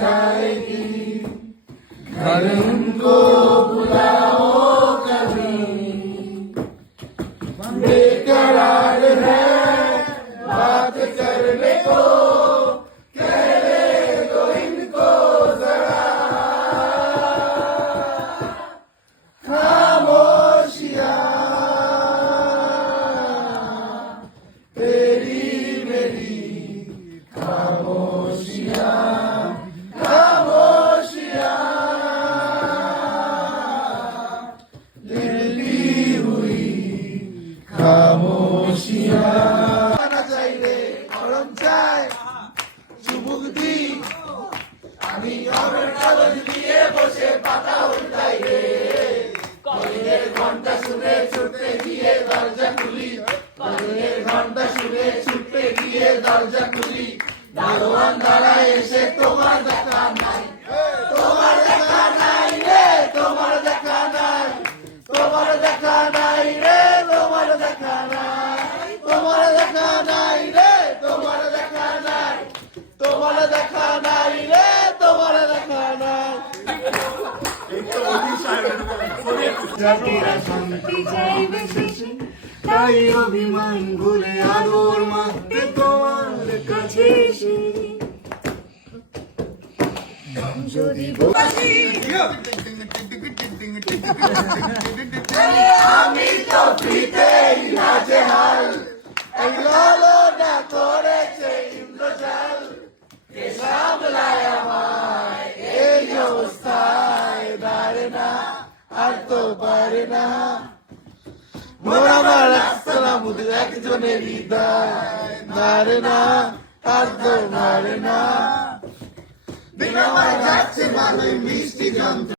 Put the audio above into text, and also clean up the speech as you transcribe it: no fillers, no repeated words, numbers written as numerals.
जाएगी, घर उनको बुलाओ कभी। बेकरार है बात करने को, कहने दो इनको जरा। खामोशियां तेरी मेरी, खामोशियां खामोशियां दिल्ली हुई খামোশিয়া। না চাইলে গরম চাই চুমুক দি, আমি খবর কাগজ দিয়ে বসে পাতা উল্টাই রে। কলিংয়ের ঘন্টা শুনে ছুটতে গিয়ে দরজা খুলি, কলিংয়ের ঘন্টা শুনে ছুটতে গিয়ে দরজা খুলি। দারোয়ান দাঁড়ায় এসে তোমার দেখা নাই, তোমার দেখা নাই রে, তোমার দেখা নাই, তোমার দেখা নাই রে, তোমার দেখা নাই, তোমার দেখা নাই রে, তোমার দেখা নাই, তোমার দেখা নাই রে, তোমার দেখা নাই। জাতিরা শান্তি চাইবে শেষে, তাই অভিমান ভুলে আদর মাত্রে তোমার কাছে এসে। যদি আমি তো ফিতেই নাজেহাল, এই লালনা করেছে ইন্দ্রজাল। কে সামলায় আমায় এই অবস্থায়, পারে না আর তো পারে না। মোর আমার রাস্তা মুদে একজনের হৃদয়, নারে না আর তো নারে না। দিন আমার যাচ্ছে মানে মিষ্টি যন্ত্র।